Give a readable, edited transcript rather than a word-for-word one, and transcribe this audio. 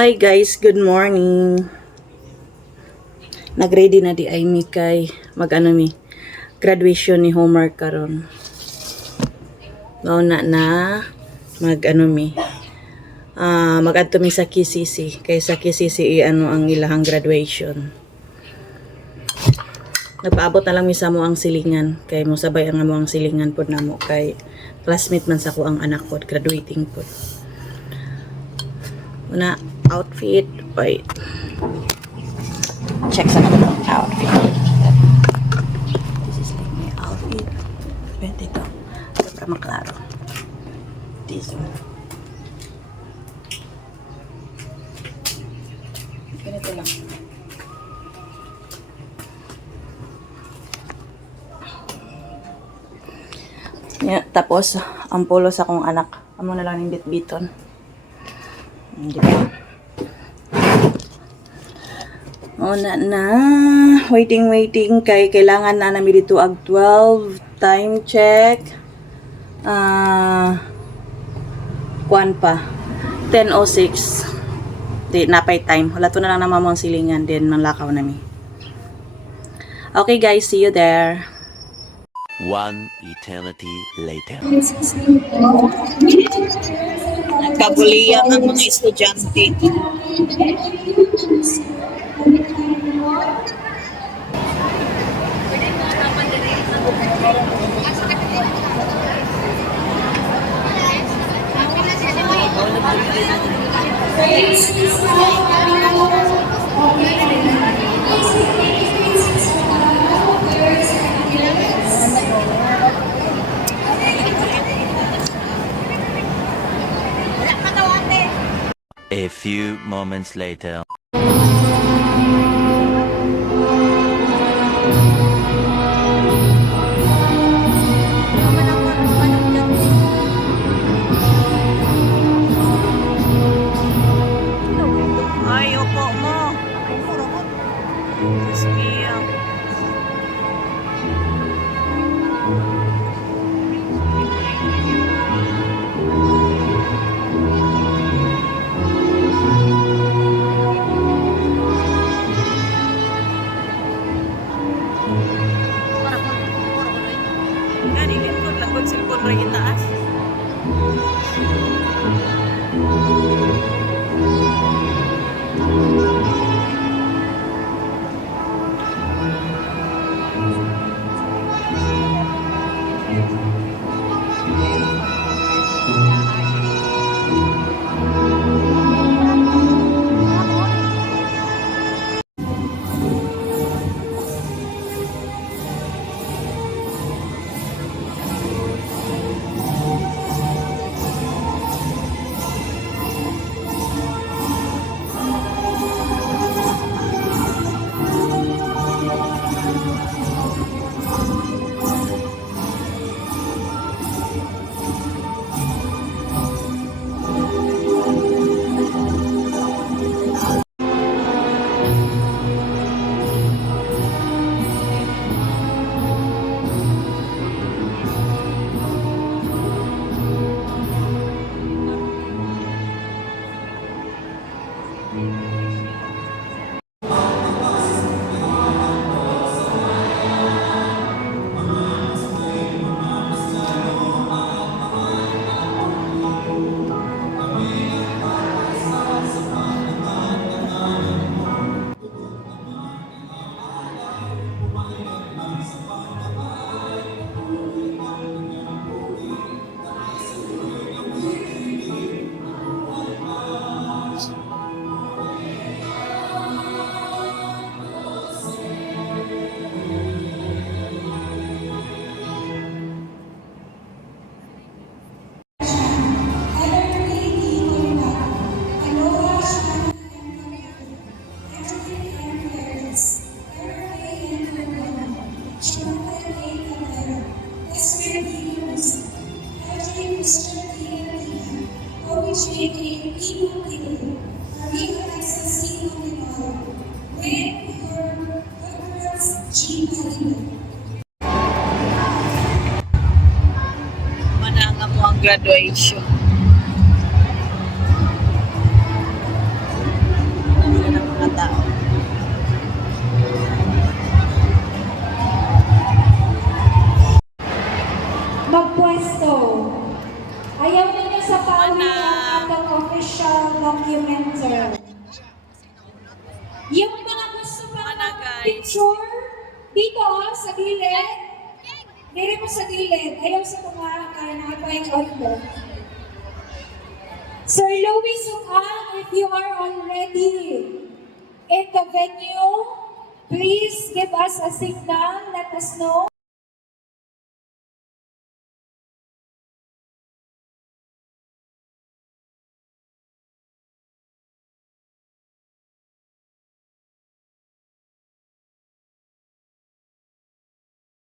Hi guys, good morning. Nagready na di ay mi kay graduation ni Homer karon. Mauna na magadto mi sa KCC kay sa KCC ang ilahang graduation. Nagpaabot na lang mi sa mo ang silingan kay mo sabay ang amo ang silingan pod namo kay classmate man sa ko ang anak pod graduating pod. Una outfit, wait. Check sa mga outfit. This is like my outfit. Pwede ito. Ito para maklaro. This one. Ganito lang. Yeah, tapos, ang polo sa akong anak. Amo na lang yung bit-biton. Hindi ba? Una na, waiting kay kailangan na namin dito ag 12 time check. Kuan pa 10:06. Di napay time. Wala to na lang naman ang silingan din manlakaw nami. Okay guys, see you there. One eternity later. Nagkabuliyan ang mga estudyante. A few moments later. Ay, upo mo. Diyos mio. Gani, lingkod lang kung simpon rin itaas. Mananga mo ang graduation. Yung mga gusto pa Ano, guys? picture, dito sa gilid. Dili mo sa gilid. Ayaw sa mga kaya nakapayang outlet. Sir Louis Sukang, if you are already in the venue, please give us a signal. Let us know.